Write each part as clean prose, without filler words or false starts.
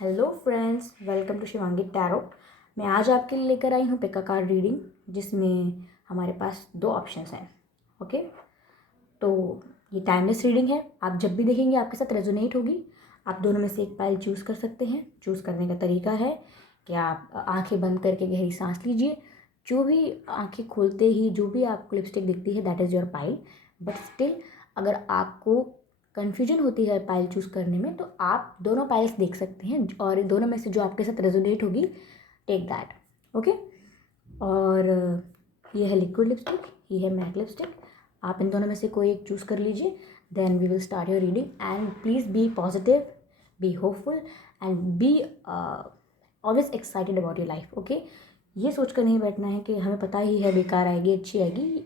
Hello friends, welcome to Shivangi tarot. मैं आज आपके लिए लेकर आई हूँ पिक अ कार्ड रीडिंग, जिसमें हमारे पास दो ऑप्शंस हैं। ओके, तो ये टाइमलेस रीडिंग है। आप जब भी देखेंगे आपके साथ रेजोनेट होगी। आप दोनों में से एक पाइल चूज़ कर सकते हैं। चूज़ करने का तरीका है कि आप आंखें बंद करके गहरी सांस लीजिए। जो भी आंखें खोलते ही जो भी आपको लिपस्टिक दिखती है, that is your pile. But still अगर आपको कन्फ्यूजन होती है पाइल चूज़ करने में, तो आप दोनों पाइल्स देख सकते हैं और दोनों में से जो आपके साथ रेजोनेट होगी, टेक दैट। ओके, और ये है लिक्विड लिपस्टिक, ये है मैट लिपस्टिक। आप इन दोनों में से कोई एक चूज़ कर लीजिए। Then we will start your reading and please be positive, be hopeful and be always excited about your life. Okay, ये सोच कर नहीं बैठना है कि हमें पता ही है बेकार आएगी अच्छी आएगी।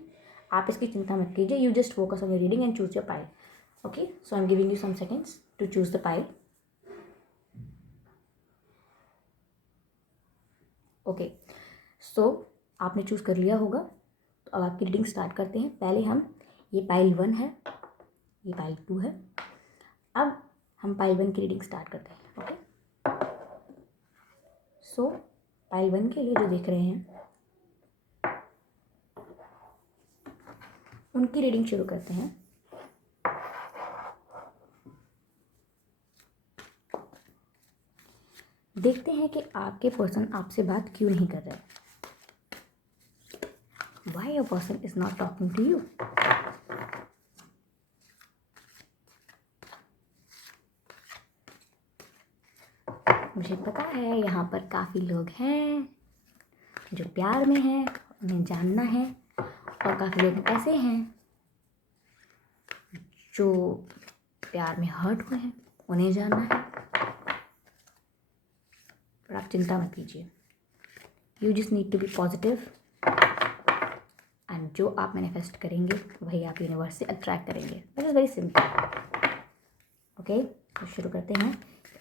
आप इसकी चिंता मत कीजिए। You just focus on your reading and choose your pile. Okay, so I'm giving you some seconds to choose the pile. Okay, so आपने चूज़ कर लिया होगा, तो अब आपकी रीडिंग स्टार्ट करते हैं। पहले हम ये पाइल 1 है, ये पाइल 2 है। अब हम पाइल 1 की रीडिंग स्टार्ट करते हैं। ओके, सो पाइल 1 के लिए जो देख रहे हैं उनकी रीडिंग शुरू करते हैं। देखते हैं कि आपके पर्सन आपसे बात क्यों नहीं कर रहे। Why your person is not talking to you? मुझे पता है यहाँ पर काफ़ी लोग हैं जो प्यार में हैं, उन्हें जानना है, और काफ़ी लोग ऐसे हैं जो प्यार में हर्ट हुए हैं, उन्हें जानना है। पर आप चिंता मत कीजिए। You just need to be positive and जो आप मैनिफेस्ट करेंगे वही आप यूनिवर्स से अट्रैक्ट करेंगे। That is very simple. Okay, तो शुरू करते हैं।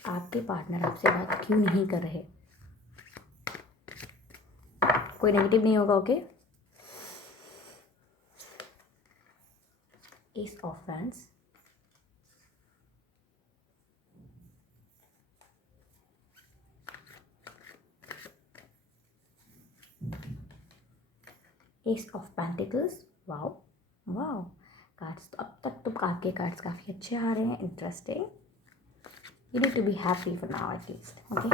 आपके पार्टनर आपसे बात क्यों नहीं कर रहे? कोई नेगेटिव नहीं होगा। Okay, S of wands, S of pentacles. Wow wow, cards तो अब तक तो आपके कार्ड्स काफ़ी अच्छे आ रहे हैं, interesting. You need to be happy for now at least. Okay,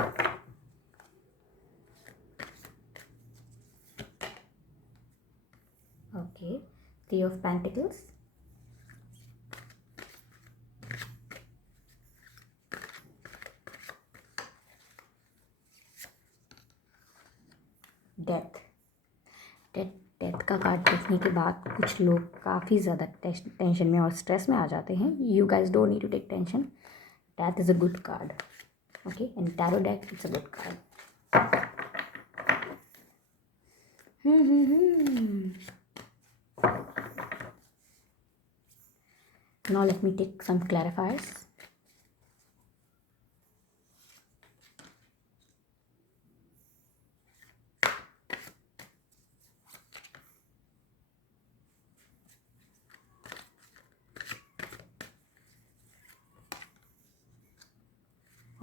okay, Three of Pentacles, death. Death का कार्ड देखने के बाद कुछ लोग काफ़ी ज़्यादा टेंशन में और स्ट्रेस में आ जाते हैं। You guys don't need to take tension. Death is a good card. Okay, and tarot deck it's a good card. Now let me take some clarifiers.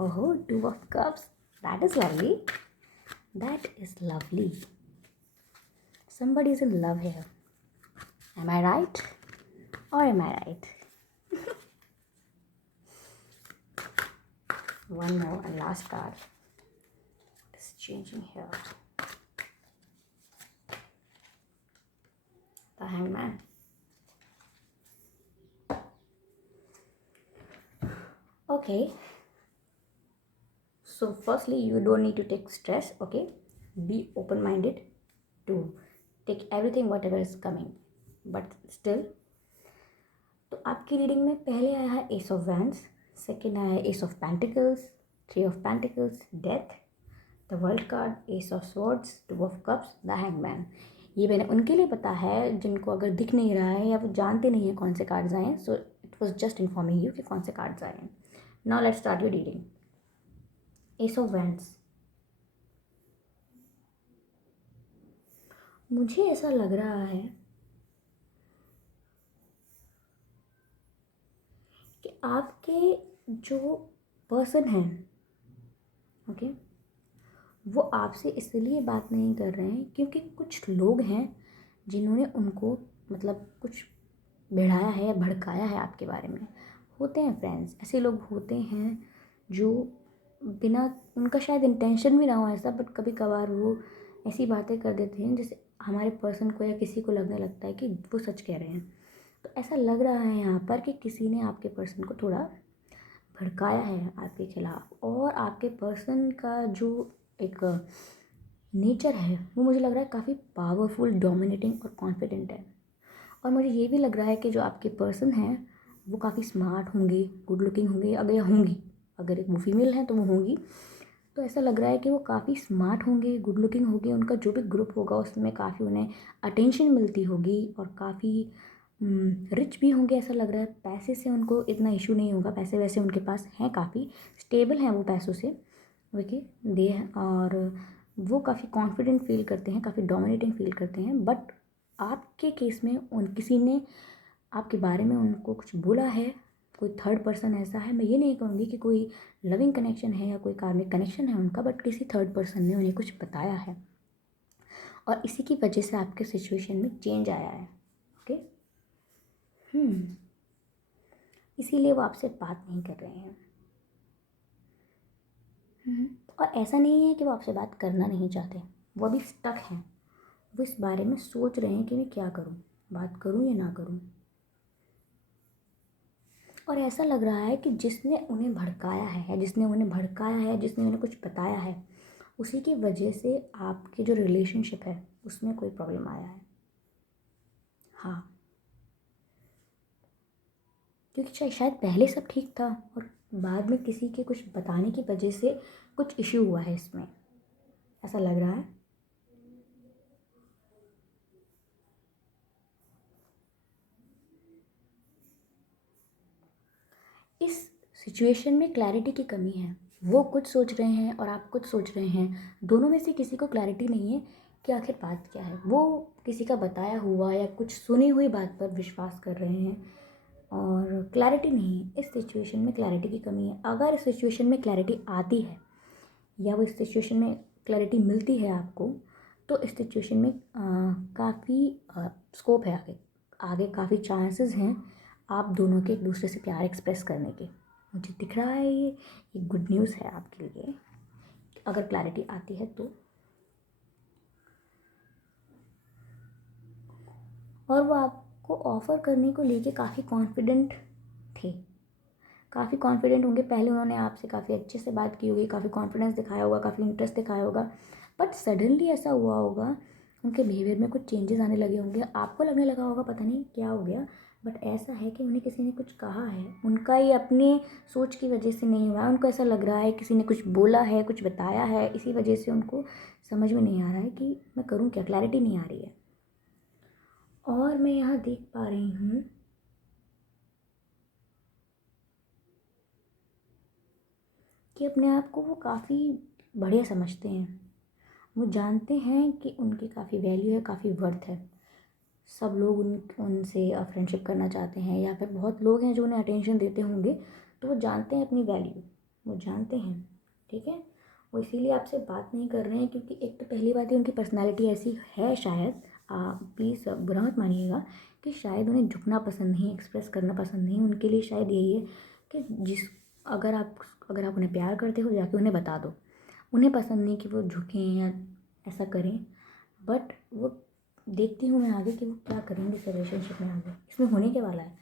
Oh, Two of Cups. That is lovely. That is lovely. Somebody is in love here. Am I right? Or am I right? One more and last card. What is changing here? The Hangman. Okay. So firstly, you don't need to take stress. Okay, be open-minded to take everything whatever is coming. But still, तो आपकी reading में पहले आया है S of wands, second आया है S of pentacles, three of pentacles, death, the world card, S of swords, two of cups, the hangman. ये मैंने उनके लिए पता है जिनको अगर दिख नहीं रहा है या वो जानते नहीं हैं कौन से कार्ड्स आए हैं। So it was just informing you कि कौन से कार्ड्स आए हैं। Now let's start your reading. S of wands, मुझे ऐसा लग रहा है कि आपके जो पर्सन हैं ओके। वो आपसे इसलिए बात नहीं कर रहे हैं क्योंकि कुछ लोग हैं जिन्होंने उनको मतलब कुछ बढ़ाया है या भड़काया है आपके बारे में। होते हैं फ्रेंड्स, ऐसे लोग होते हैं जो बिना उनका शायद इंटेंशन भी ना हो ऐसा, बट कभी कभार वो ऐसी बातें कर देते हैं जिससे हमारे पर्सन को या किसी को लगने लगता है कि वो सच कह रहे हैं। तो ऐसा लग रहा है यहाँ पर कि किसी ने आपके पर्सन को थोड़ा भड़काया है आपके खिलाफ, और आपके पर्सन का जो एक नेचर है वो मुझे लग रहा है काफ़ी पावरफुल, डोमिनेटिंग और कॉन्फिडेंट है। और मुझे ये भी लग रहा है कि जो आपके पर्सन हैं वो काफ़ी स्मार्ट होंगे, गुड लुकिंग होंगे, अगर या होंगी, अगर एक वो फीमेल हैं तो वो होंगी। तो ऐसा लग रहा है कि वो काफ़ी स्मार्ट होंगे, गुड लुकिंग होंगे, उनका जो भी ग्रुप होगा उसमें काफ़ी उन्हें अटेंशन मिलती होगी, और काफ़ी रिच भी होंगे। ऐसा लग रहा है पैसे से उनको इतना इशू नहीं होगा, पैसे वैसे उनके पास हैं, काफ़ी स्टेबल हैं वो पैसों से। ओके, दे हैं, और वो काफ़ी कॉन्फिडेंट फील करते हैं, काफ़ी डोमिनेटिंग फील करते हैं। बट आपके केस में उन किसी ने आपके बारे में उनको कुछ बोला है, कोई थर्ड पर्सन ऐसा है, मैं ये नहीं कहूँगी कि कोई लविंग कनेक्शन है या कोई कार्मिक कनेक्शन है उनका, बट किसी थर्ड पर्सन ने उन्हें कुछ बताया है, और इसी की वजह से आपके सिचुएशन में चेंज आया है। ओके। इसीलिए वो आपसे बात नहीं कर रहे हैं। और ऐसा नहीं है कि वो आपसे बात करना नहीं चाहते, वो अभी स्टक हैं। वो इस बारे में सोच रहे हैं कि मैं क्या करूं, बात करूं या ना करूं। और ऐसा लग रहा है कि जिसने उन्हें भड़काया है, या जिसने उन्हें भड़काया है, जिसने उन्हें कुछ बताया है, उसी की वजह से आपके जो रिलेशनशिप है उसमें कोई प्रॉब्लम आया है। हाँ, क्योंकि शायद पहले सब ठीक था और बाद में किसी के कुछ बताने की वजह से कुछ इश्यू हुआ है इसमें, ऐसा लग रहा है। इस सिचुएशन में क्लैरिटी की कमी है। वो कुछ सोच रहे हैं और आप कुछ सोच रहे हैं, दोनों में से किसी को क्लैरिटी नहीं है कि आखिर बात क्या है। वो किसी का बताया हुआ या कुछ सुनी हुई बात पर विश्वास कर रहे हैं, और क्लैरिटी नहीं है। इस सिचुएशन में क्लैरिटी की कमी है। अगर इस सिचुएशन में क्लैरिटी आती है, या वो इस सिचुएशन में क्लैरिटी मिलती है आपको, तो इस सिचुएशन में काफ़ी स्कोप है आगे, आगे काफ़ी चांसेस हैं आप दोनों के एक दूसरे से प्यार एक्सप्रेस करने के। मुझे दिख रहा है ये एक गुड न्यूज़ है आपके लिए, अगर क्लैरिटी आती है तो। और वो आपको ऑफ़र करने को लेके काफ़ी कॉन्फिडेंट थे, काफ़ी कॉन्फिडेंट होंगे। पहले उन्होंने आपसे काफ़ी अच्छे से बात की होगी, काफ़ी कॉन्फिडेंस दिखाया होगा, काफ़ी इंटरेस्ट दिखाया होगा, बट सडनली ऐसा हुआ होगा, उनके बिहेवियर में कुछ चेंजेस आने लगे होंगे, आपको लगने लगा होगा पता नहीं क्या हो गया। बट ऐसा है कि उन्हें किसी ने कुछ कहा है, उनका ये अपने सोच की वजह से नहीं हुआ, उनको ऐसा लग रहा है किसी ने कुछ बोला है, कुछ बताया है, इसी वजह से उनको समझ में नहीं आ रहा है कि मैं करूँ क्या, क्लैरिटी नहीं आ रही है। और मैं यहाँ देख पा रही हूँ कि अपने आप को वो काफ़ी बढ़िया समझते हैं। वो जानते हैं कि उनकी काफ़ी वैल्यू है, काफ़ी वर्थ है। सब लोग उनसे फ्रेंडशिप करना चाहते हैं, या फिर बहुत लोग हैं जो उन्हें अटेंशन देते होंगे, तो वो जानते हैं अपनी वैल्यू, वो जानते हैं। ठीक है, वो इसीलिए आपसे बात नहीं कर रहे हैं, क्योंकि एक तो पहली बात है उनकी पर्सनैलिटी ऐसी है शायद, प्लीज़ बुरा मत मानिएगा, कि शायद उन्हें झुकना पसंद नहीं, एक्सप्रेस करना पसंद नहीं। उनके लिए शायद यही है कि अगर आप उन्हें प्यार करते हो जाके उन्हें बता दो। उन्हें पसंद नहीं कि वो झुकें या ऐसा करें, बट वो देखती हूँ मैं आगे कि वो क्या करेंगे इस रिलेशनशिप में, आगे इसमें होने के वाला है।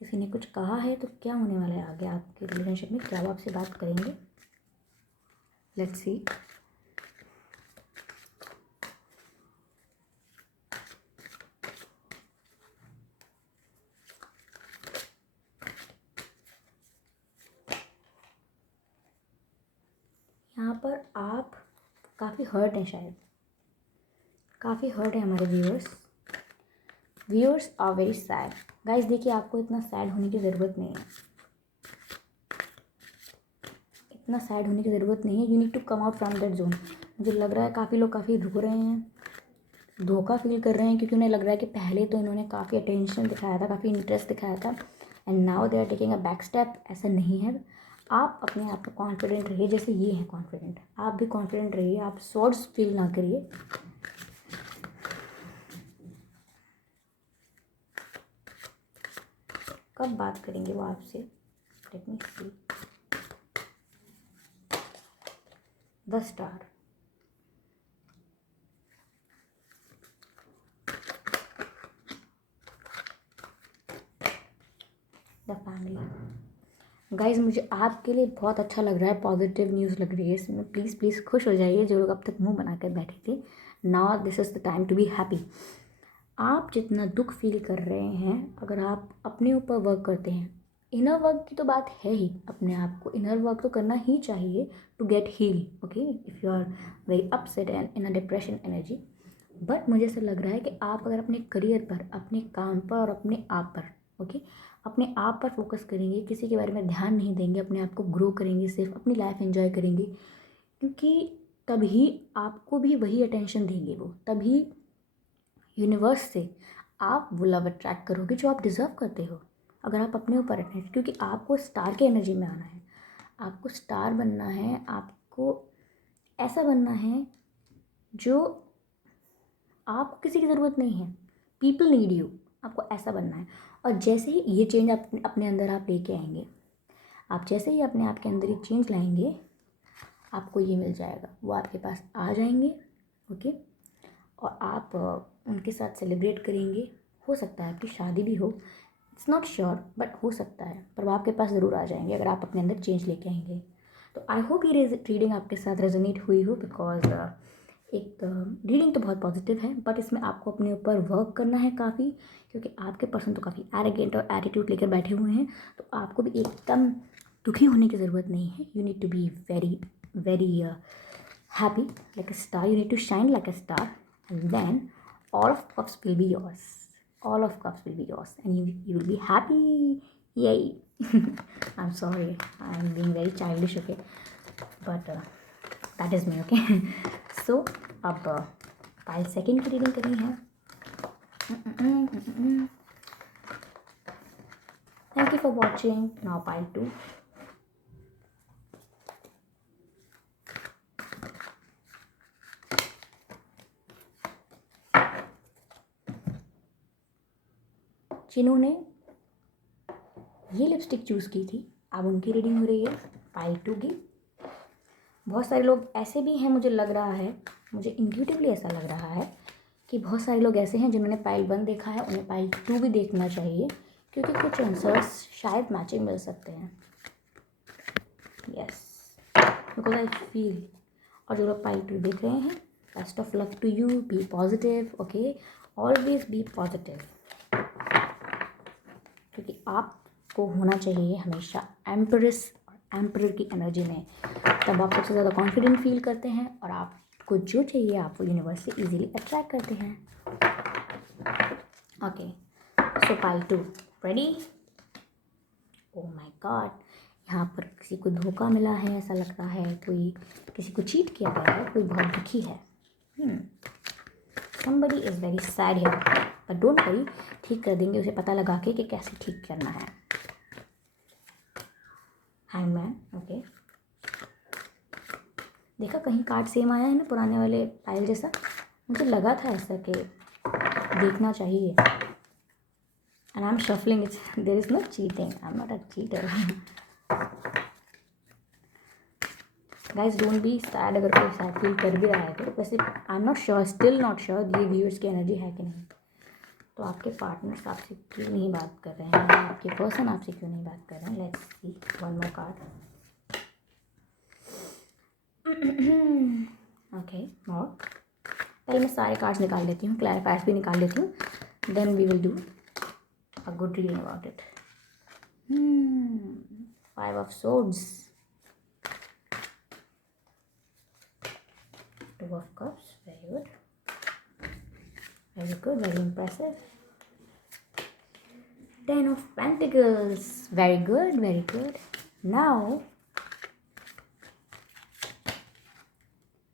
किसी ने कुछ कहा है तो क्या होने वाला है आगे आपके रिलेशनशिप में, क्या वो आपसे बात करेंगे, लेट्स सी। यहाँ पर आप काफ़ी हर्ट हैं, शायद काफ़ी हर्ट है हमारे viewers are very sad. Guys देखिए, आपको इतना सैड होने की ज़रूरत नहीं है, इतना सैड होने की ज़रूरत नहीं है। You need to come out from that zone. मुझे लग रहा है काफ़ी लोग काफ़ी रो रहे हैं, धोखा फील कर रहे हैं, क्योंकि उन्हें लग रहा है कि पहले तो इन्होंने काफ़ी अटेंशन दिखाया था, काफ़ी इंटरेस्ट दिखाया था, and now they are taking a back step. ऐसा नहीं है, आप अपने आप में कॉन्फिडेंट रहिए, जैसे ये हैं कॉन्फिडेंट, आप भी कॉन्फिडेंट रहिए, आप सॉर्ट्स फील ना करिए। कब बात करेंगे वो आपसे? Let me see. The star, the family. Guys मुझे आपके लिए बहुत अच्छा लग रहा है, पॉजिटिव न्यूज़ लग रही है इसमें। प्लीज़ प्लीज़ खुश हो जाइए जो लोग अब तक मुंह बना कर बैठे थे। Now this is the time to be happy. आप जितना दुख फील कर रहे हैं, अगर आप अपने ऊपर वर्क करते हैं, इनर वर्क की तो बात है ही, अपने आप को इनर वर्क तो करना ही चाहिए to get heal. Okay, if you are very upset and in a depression energy, but मुझे ऐसा लग रहा है कि आप अगर अपने करियर पर, अपने काम पर और अपने आप पर, ओके, अपने आप पर फोकस करेंगे, किसी के बारे में ध्यान नहीं देंगे, अपने आप को ग्रो करेंगे, सिर्फ अपनी लाइफ एंजॉय करेंगे, क्योंकि तभी आपको भी वही अटेंशन देंगे वो, तभी यूनिवर्स से आप वो लव अट्रैक्ट करोगे जो आप डिज़र्व करते हो। अगर आप अपने ऊपर अटेंशन, क्योंकि आपको स्टार की एनर्जी में आना है, आपको स्टार बनना है, आपको ऐसा बनना है जो आपको किसी की ज़रूरत नहीं है, पीपल नीड यू, आपको ऐसा बनना है। और जैसे ही ये चेंज आप अपने अंदर आप लेके आएंगे, आप जैसे ही अपने आप के अंदर ये चेंज लाएंगे, आपको ये मिल जाएगा, वो आपके पास आ जाएंगे। ओके, और आप उनके साथ सेलिब्रेट करेंगे। हो सकता है आपकी शादी भी हो, इट्स नॉट श्योर, बट हो सकता है, पर वो आपके पास ज़रूर आ जाएंगे अगर आप अपने अंदर चेंज लेके आएंगे। तो आई होप ये रीडिंग आपके साथ रेजोनेट हुई हो, बिकॉज एक रीडिंग तो बहुत पॉजिटिव है, बट इसमें आपको अपने ऊपर वर्क करना है काफ़ी, क्योंकि आपके पर्सन तो काफ़ी एरोगेंट और एटीट्यूड लेकर बैठे हुए हैं। तो आपको भी एकदम दुखी होने की ज़रूरत नहीं है। You need to be very very happy like a star. You need to shine like a star, and then all of cups will be yours. All of cups will be yours, and you will be happy. Yay! I'm sorry, I'm being very childish, okay? But that is me, okay? So अब pile second की reading करनी है। Thank you for watching. Now pile 2. जिन्होंने ये lipstick choose की थी, अब उनकी रीडिंग हो रही है पाइल 2 की। बहुत सारे लोग ऐसे भी हैं, मुझे लग रहा है, मुझे इंट्यूटिवली ऐसा लग रहा है कि बहुत सारे लोग ऐसे हैं जिन्होंने पाइल 1 देखा है, उन्हें पाइल 2 भी देखना चाहिए, क्योंकि कुछ आंसर्स शायद मैचिंग मिल सकते हैं। Yes, because I feel. और जो लोग पाइल 2 देख रहे हैं, best of luck to you, be positive, okay, always be positive, क्योंकि आपको होना चाहिए हमेशा एम्परेस और एम्परर की एनर्जी में, तब आप सबसे ज़्यादा कॉन्फिडेंट फील करते हैं और आपको जो चाहिए आप वो यूनिवर्स से इजीली अट्रैक्ट करते हैं। Okay, so pile 2 ready. Oh my God, यहाँ पर किसी को धोखा मिला है, ऐसा लग रहा है कोई किसी को चीट किया गया है, कोई बहुत दुखी है। somebody is very sad here, but don't worry, ठीक कर देंगे उसे पता लगा के कि कैसे ठीक करना है। हैंगमैन, ओके, देखा कहीं कार्ड सेम आया है ना पुराने वाले पाइल जैसा, मुझे लगा था ऐसा कि देखना चाहिए। And I am shuffling, it's there is no cheating, I am not a cheater. Guys don't be sad अगर कोई सैड फील कर भी रहा है तो। वैसे आई am not sure, still not sure ये व्यूअर्स की एनर्जी है कि नहीं। तो आपके पार्टनर्स आपसे क्यों नहीं बात कर रहे हैं, आपके पर्सन आपसे क्यों नहीं बात कर रहे हैं? Let's see one more card. Okay, और पहले मैं सारे कार्ड्स निकाल लेती हूँ, क्लैरिफायर्स भी निकाल लेती हूँ, then we will do a good reading about it. 5 of swords, 2 of cups, very good, very good, very impressive. 10 of pentacles, very good, very good. Now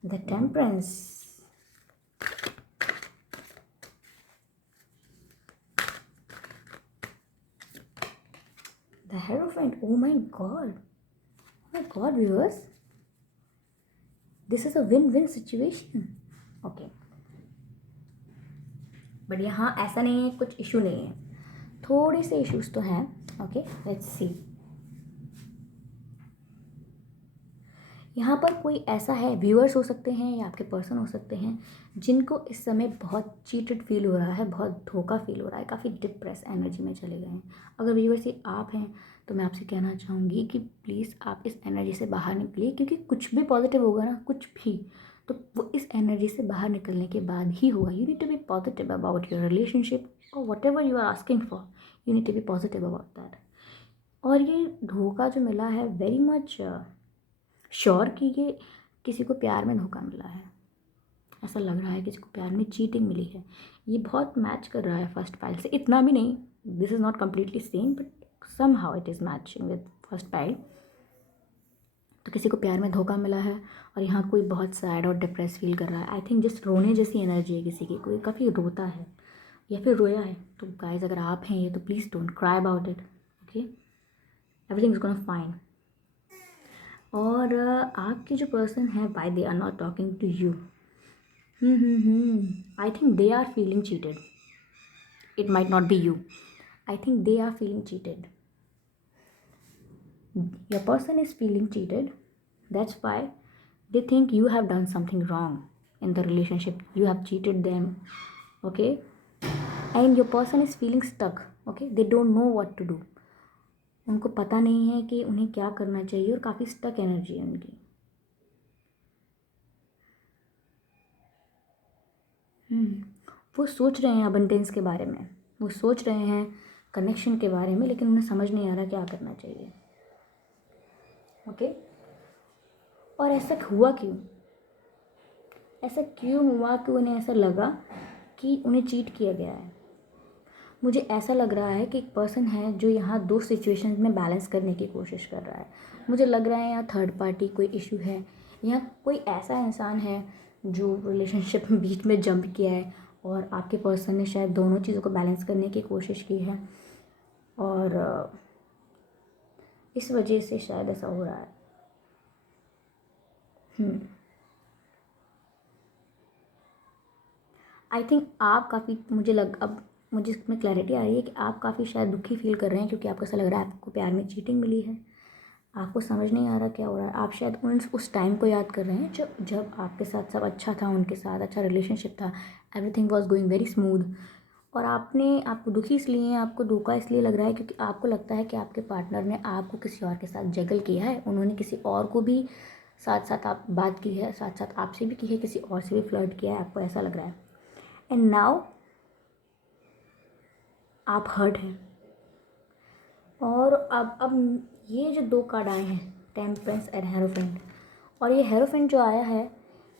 the temperance, the hierophant, oh my god, God viewers, this is a win win situation. Okay, but यहाँ ऐसा नहीं है, कुछ issue नहीं है, थोड़े से issues तो हैं. Okay, let's see. यहाँ पर कोई ऐसा है, व्यूअर्स हो सकते हैं या आपके पर्सन हो सकते हैं, जिनको इस समय बहुत चीटेड फील हो रहा है, बहुत धोखा फील हो रहा है, काफ़ी डिप्रेस एनर्जी में चले गए हैं. अगर व्यूअर्स ये आप हैं तो मैं आपसे कहना चाहूँगी कि प्लीज़ आप इस एनर्जी से बाहर निकलिए, क्योंकि कुछ भी पॉजिटिव होगा ना, कुछ भी, तो वो इस एनर्जी से बाहर निकलने के बाद ही होगा. You need to be positive about your relationship और whatever you are asking for, you need to be positive about that. और ये धोखा जो मिला है, वेरी मच श्योर कि ये किसी को प्यार में धोखा मिला है, ऐसा लग रहा है किसी को प्यार में चीटिंग मिली है. ये बहुत मैच कर रहा है फर्स्ट पाइल से, इतना भी नहीं, this is not completely same, but somehow it is matching with first pile. तो किसी को प्यार में धोखा मिला है और यहाँ कोई बहुत सैड और डिप्रेस फील कर रहा है. आई थिंक जिस रोने जैसी एनर्जी है किसी की, कोई काफ़ी रोता है या फिर रोया है. तो गाइज, अगर आप हैं ये, तो please don't cry about it. Okay, everything is gonna fine. और आपके जो पर्सन है, why they are not talking to you, I think they are feeling cheated. It might not be you. I think they are feeling cheated. Your person is feeling cheated. That's why they think you have done something wrong in the relationship. You have cheated them. Okay, and your person is feeling stuck. Okay, they don't know what to do. उनको पता नहीं है कि उन्हें क्या करना चाहिए और काफ़ी स्टक एनर्जी है उनकी. वो सोच रहे हैं अबंडेंस के बारे में, वो सोच रहे हैं कनेक्शन के बारे में, लेकिन उन्हें समझ नहीं आ रहा क्या करना चाहिए. ओके, और ऐसा हुआ क्यों? ऐसा क्यों हुआ कि उन्हें ऐसा लगा कि उन्हें चीट किया गया है? मुझे ऐसा लग रहा है कि एक पर्सन है जो यहाँ दो सिचुएशंस में बैलेंस करने की कोशिश कर रहा है. मुझे लग रहा है यहाँ थर्ड पार्टी कोई इशू है, यहाँ कोई ऐसा इंसान है जो रिलेशनशिप में बीच में जंप किया है और आपके पर्सन ने शायद दोनों चीज़ों को बैलेंस करने की कोशिश की है और इस वजह से शायद ऐसा हो रहा है. आई थिंक आप काफ़ी, मुझे इसमें क्लैरिटी आ रही है कि आप काफ़ी शायद दुखी फील कर रहे हैं, क्योंकि आपको ऐसा लग रहा है आपको प्यार में चीटिंग मिली है. आपको समझ नहीं आ रहा क्या हो रहा है. आप शायद उस टाइम को याद कर रहे हैं जब आपके साथ सब अच्छा था, उनके साथ अच्छा रिलेशनशिप था, everything was going very smooth. और आपको दुखी इसलिए है, आपको धोखा इसलिए लग रहा है क्योंकि आपको लगता है कि आपके पार्टनर ने आपको किसी और के साथ जगल किया है. उन्होंने किसी और को भी साथ साथ आप बात की है, साथ साथ आपसे भी की है, किसी और से भी फ्लर्ट किया है, आपको ऐसा लग रहा है. एंड नाउ आप हर्ट हैं. और अब ये जो दो कार्ड आए हैं, टेम्परेंस एंड हेरोफेंट, और ये हेरोफेंट जो आया है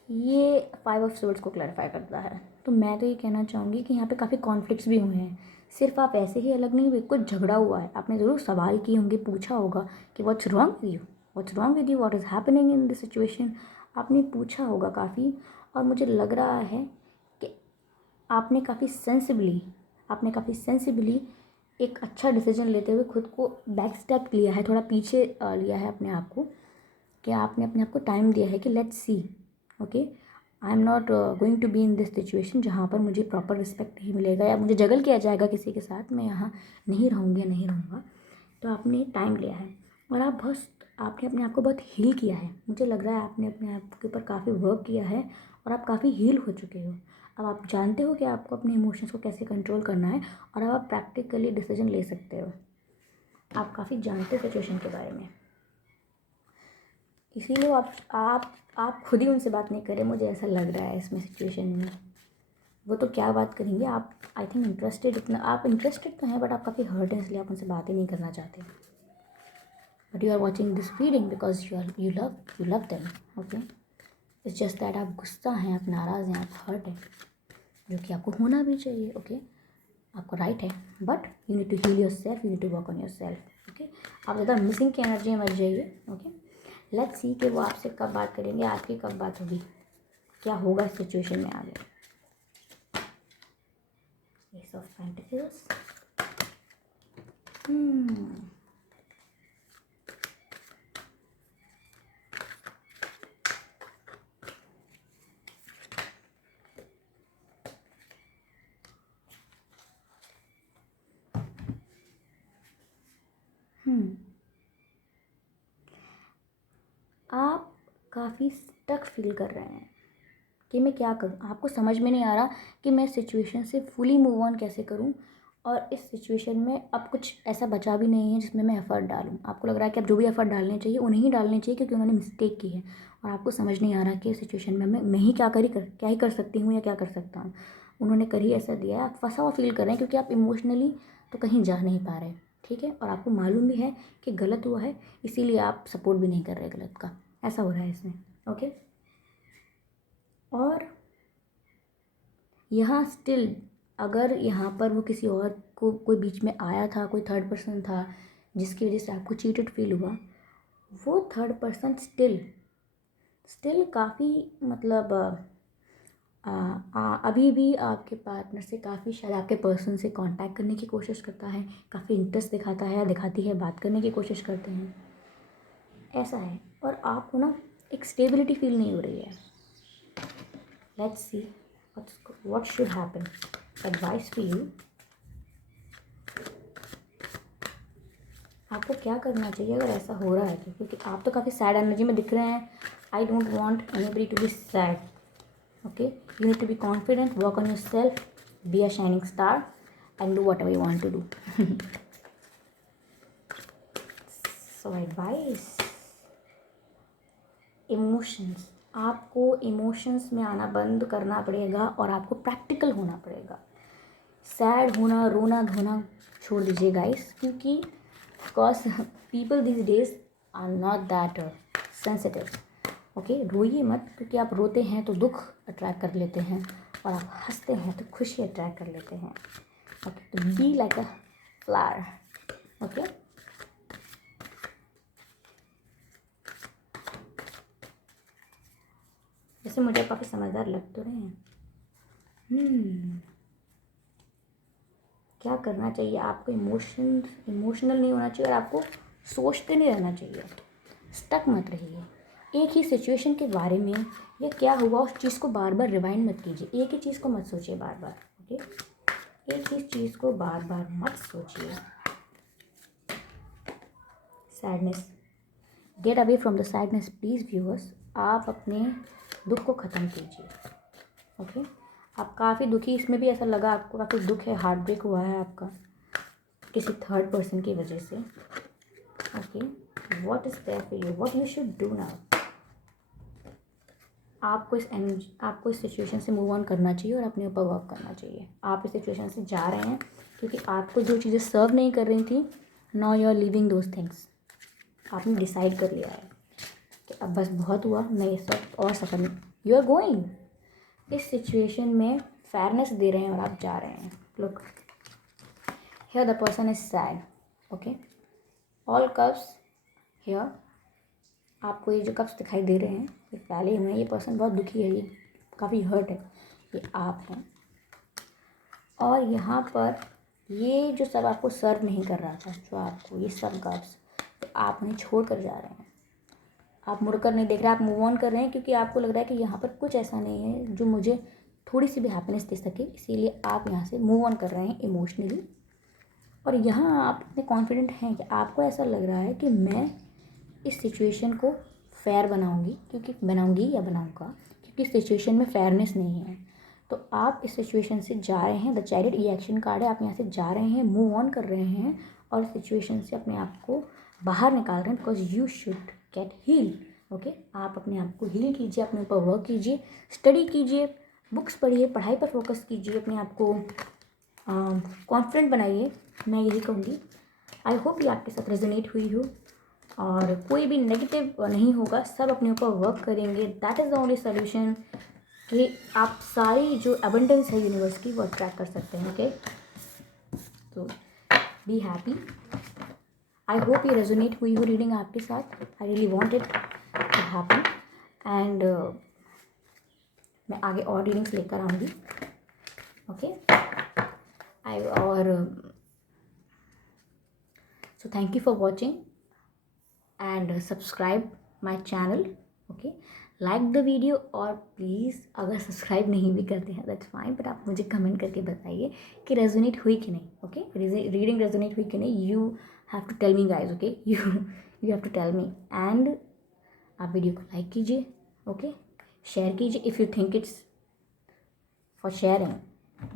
ये 5 ऑफ सोर्ड्स को क्लैरिफाई करता है. तो मैं तो ये कहना चाहूँगी कि यहाँ पे काफ़ी कॉन्फ्लिक्ट्स भी हुए हैं. सिर्फ आप ऐसे ही अलग नहीं हुए, कुछ झगड़ा हुआ है. आपने ज़रूर सवाल किए होंगे, पूछा होगा कि what's wrong with you, what's wrong with you, what is happening in this situation. आपने पूछा होगा काफ़ी, और मुझे लग रहा है कि आपने काफ़ी सेंसिबली एक अच्छा डिसीजन लेते हुए खुद को बैक स्टेप लिया है, थोड़ा पीछे लिया है अपने आप को, कि आपने अपने आप को टाइम दिया है कि let's see. Okay, I am not going to be in this situation जहाँ पर मुझे प्रॉपर रिस्पेक्ट नहीं मिलेगा या मुझे जगल किया जाएगा किसी के साथ. मैं यहाँ नहीं रहूँगा. तो आपने टाइम लिया है और आपने अपने आप को बहुत हील किया है. मुझे लग रहा है आपने अपने आप के ऊपर काफ़ी वर्क किया है और आप काफ़ी हील हो चुके हो. अब आप जानते हो कि आपको अपने इमोशंस को कैसे कंट्रोल करना है और अब आप प्रैक्टिकली डिसीजन ले सकते हो. आप काफ़ी जानते हो सिचुएशन के बारे में, इसीलिए आप खुद ही उनसे बात नहीं करें. मुझे ऐसा लग रहा है इसमें सिचुएशन में वो तो क्या बात करेंगे. आप आई थिंक आप इंटरेस्टेड तो हैं, बट आप काफ़ी हर्ट हैं, इसलिए आप उनसे बात ही नहीं करना चाहते. But you are watching this reading because you love them. Okay, it's just that आप गुस्सा हैं, आप नाराज़ हैं, आप हर्ट हैं, जो कि आपको होना भी चाहिए. ओके, आपको राइट है, but you need to heal yourself, you need to work on yourself. Okay, आप ज़्यादा मिसिंग की एनर्जी में मत जाइए. ओके, लेट्स सी कि वो आपसे कब बात करेंगे, आपकी कब बात होगी, क्या होगा इस सिचुएशन में आगे. एस ऑफ पेंटिकल्स, काफ़ी स्टक फील कर रहे हैं कि मैं क्या करूं। आपको समझ में नहीं आ रहा कि मैं सिचुएशन से फुली मूव ऑन कैसे करूं, और इस सिचुएशन में अब कुछ ऐसा बचा भी नहीं है जिसमें मैं एफ़र्ट डालूं। आपको लग रहा है कि अब जो भी एफ़र्ट डालने चाहिए उन्हें ही डालने चाहिए क्योंकि उन्होंने मिस्टेक की है, और आपको समझ नहीं आ रहा कि इस सिचुएशन में मैं ही क्या ही कर सकती हूँ या क्या कर सकता हूँ। उन्होंने कर ही ऐसा दिया है, आप फंसा हुआ फील कर रहे हैं क्योंकि आप इमोशनली तो कहीं जा नहीं पा रहे, ठीक है, और आपको मालूम भी है कि गलत हुआ है, इसीलिए आप सपोर्ट भी नहीं कर रहे गलत का। ऐसा हो रहा है इसमें, ओके। और यहाँ स्टिल अगर यहाँ पर वो किसी और को कोई बीच में आया था, कोई थर्ड पर्सन था जिसकी वजह से आपको चीटेड फील हुआ, वो थर्ड पर्सन स्टिल काफ़ी मतलब अभी भी आपके पार्टनर से काफ़ी शायद आपके पर्सन से कांटेक्ट करने की कोशिश करता है, काफ़ी इंटरेस्ट दिखाता है या दिखाती है, बात करने की कोशिश करते हैं, ऐसा है। और आपको ना एक स्टेबिलिटी फील नहीं हो रही है। Let's see what should happen. Advice for you. आपको क्या करना चाहिए अगर ऐसा हो रहा है तो, क्योंकि आप तो काफ़ी सैड एनर्जी में दिख रहे हैं। I don't want anybody to be sad, okay. You need to be confident, work on yourself, be a shining star and do whatever you want to do. So advice, emotions, आपको emotions में आना बंद करना पड़ेगा और आपको practical होना पड़ेगा। सैड होना, रोना धोना छोड़ दीजिए गाइस, क्योंकि because people these days are not that sensitive, okay. रोइए मत, क्योंकि आप रोते हैं तो दुख अट्रैक्ट कर लेते हैं और आप हंसते हैं तो खुशी अट्रैक्ट कर लेते हैं, ओके। तो be like a flower, okay. जैसे मुझे काफ़ी समझदार लग तो रहे हैं। क्या करना चाहिए आपको? इमोशनल नहीं होना चाहिए और आपको सोचते नहीं रहना चाहिए, स्टक मत रहिए एक ही सिचुएशन के बारे में, या क्या हुआ उस चीज़ को बार बार रिवाइंड मत कीजिए, एक ही चीज़ को मत सोचिए बार बार, ओके। एक ही चीज़ को बार बार मत सोचिए। Sadness, get away from the sadness please viewers. आप अपने दुख को ख़त्म कीजिए, ओके। आप काफ़ी दुखी, इसमें भी ऐसा लगा आपको काफ़ी दुख है, हार्ट ब्रेक हुआ है आपका किसी थर्ड पर्सन की वजह से, okay. What is there for you, what you should do now. आपको इस सिचुएशन से मूव ऑन करना चाहिए और अपने ऊपर वर्क करना चाहिए। आप इस सिचुएशन से जा रहे हैं क्योंकि आपको जो चीज़ें सर्व नहीं कर रही थी, now you are leaving those things. आपने डिसाइड कर लिया है कि अब बस बहुत हुआ, मैं इस वक्त और सफ़र में, यू आर गोइंग। इस सिचुएशन में फेयरनेस दे रहे हैं और आप जा रहे हैं। Look here, the person is sad, okay. All cups here, आपको ये जो कप्स दिखाई दे रहे हैं ये फैले हुए हैं, ये पर्सन बहुत दुखी है, ये काफ़ी हर्ट है, ये आप हैं। और यहाँ पर ये जो सब आपको सर्व नहीं कर रहा था, जो आपको ये सब कप्स, तो आप उन्हें छोड़ कर जा रहे हैं। आप मुड़कर नहीं देख रहे, आप मूव ऑन कर रहे हैं क्योंकि आपको लग रहा है कि यहाँ पर कुछ ऐसा नहीं है जो मुझे थोड़ी सी भी हैप्पीनेस दे सके, इसीलिए आप यहाँ से मूव ऑन कर रहे हैं इमोशनली। और यहाँ आप इतने कॉन्फिडेंट हैं कि आपको ऐसा लग रहा है कि मैं इस सिचुएशन को फेयर बनाऊंगी, क्योंकि बनाऊंगी या बनाऊंगा, क्योंकि इस सिचुएशन में फेयरनेस नहीं है। तो आप इस सिचुएशन से जा रहे हैं, द चैरियट ये एक्शन कार्ड है, आप यहाँ से जा रहे हैं, मूव ऑन कर रहे हैं और सिचुएशन से अपने आप को बाहर निकाल रहे हैं, because you should get heal, okay. आप अपने आप को हील कीजिए, अपने ऊपर वर्क कीजिए, स्टडी कीजिए, बुक्स पढ़िए, पढ़ाई पर फोकस कीजिए, अपने आप को कॉन्फिडेंट बनाइए, मैं यही कहूँगी। आई होप ये आपके साथ रेजोनेट हुई हो और कोई भी नेगेटिव नहीं होगा, सब अपने ऊपर वर्क करेंगे, that is the only solution कि आप सारी जो अबंडेंस है यूनिवर्स की वो अट्रैक्ट कर सकते हैं, ओके। तो बी हैप्पी। आई होप ये रेजोनेट हुई हो रीडिंग आपके साथ। I really want it to happen and मैं आगे और रीडिंग्स लेकर आऊँगी, okay. So thank you for watching and subscribe my channel, okay. like the video और प्लीज़ अगर सब्सक्राइब नहीं भी करते हैं दैट्स फाइन, बट आप मुझे कमेंट करके बताइए कि रेजोनेट हुई कि नहीं, ओके। रीडिंग रेजोनेट हुई कि नहीं, you have to tell me guys, okay. You have to tell me and आप वीडियो को लाइक कीजिए, ओके, शेयर कीजिए। If you think it's for sharing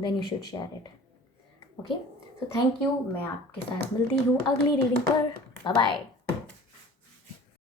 then you should share it, okay. So thank you. मैं आपके साथ मिलती हूँ अगली रीडिंग पर। Bye bye.